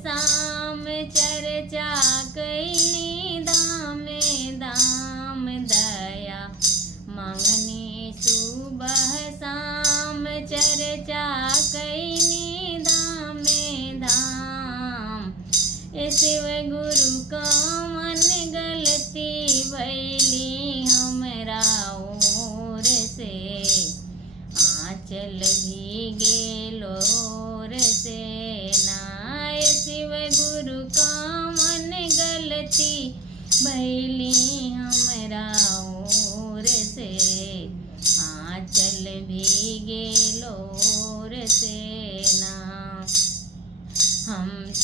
शाम चर्चा कैली दामे दाम दया मंगनी सुबह शाम चर्चा कैली दामे धाम। शिव गुरु का मन गलती भैली हमरा ओर से आंचल भीगे लोर से नाय। शिव गुरु का मन गलती भैली हमरा ओर से आंचल भीगे लोर से ना। हम त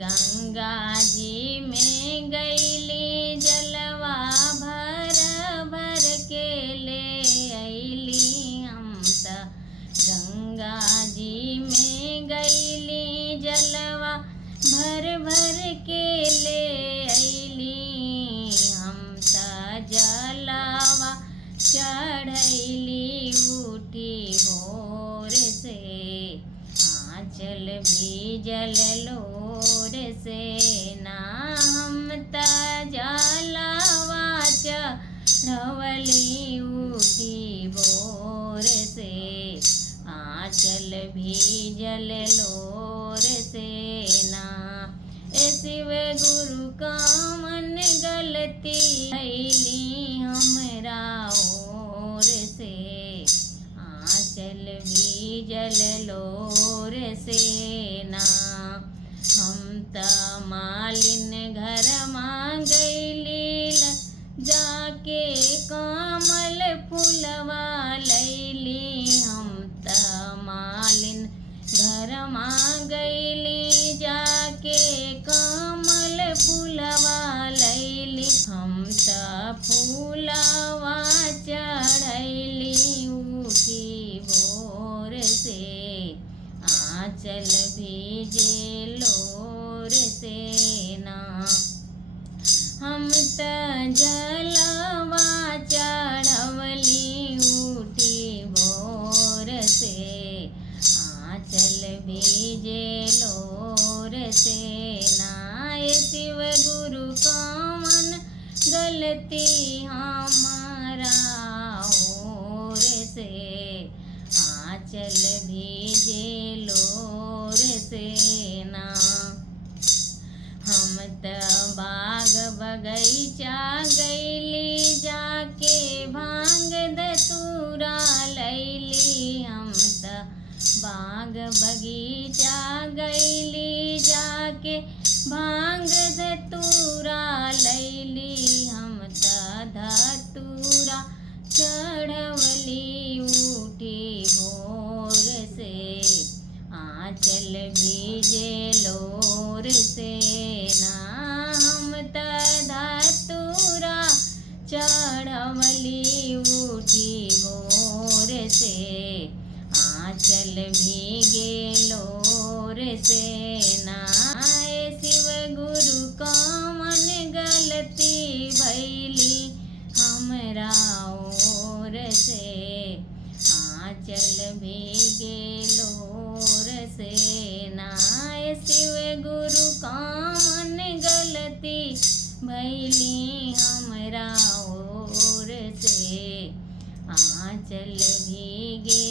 गंगा जी में गईली जलवा भर भर के ले अइली। हम त गंगा जी में गईली जलवा भर भर के ले अइली। हम त जलवा चढ़ैली उठी भोर से आंचल भीजल लोर से ना। हम त जलवा चढ़वली उठी भोर से आंचल भीजल लोर से ना। शिव गुरु का मन गलती भैली हमरा ओर से आंचल भीजल लोर से ना। हम त मालिन घर मां गईली जाके कमल फूलवा लैली। हम त मालिन घर मां गईली जाके कमल फूलवा लैली। हम त फूलवा चढ़ैली उठी भोर से आंचल भीजे लोर से ना। हम त जलवा चढ़वली उठी भोर से आंचल भीजे लोर से ना। शिव गुरु का मन गलती हमारा ओर से आंचल भीजे लोर से ना। हम त बाग बगीचा गईली जाके भांग धतूरा लैली। हम त बाग बगीचा गईली जाके भांग धतूरा लैली। हम त धतूरा चढ़वली उठी भोर से आंचल भीजे लोर से ना। हम त धतूरा चढ़वली उठी भोर से आंचल भीगे लोर से ना। शिव गुरु का मन गलती भैली हमरा ओर से आंचल भीगे लोर से ना। शिव गुरु का मन गलती भैली हमरा ओर से आंचल भीगे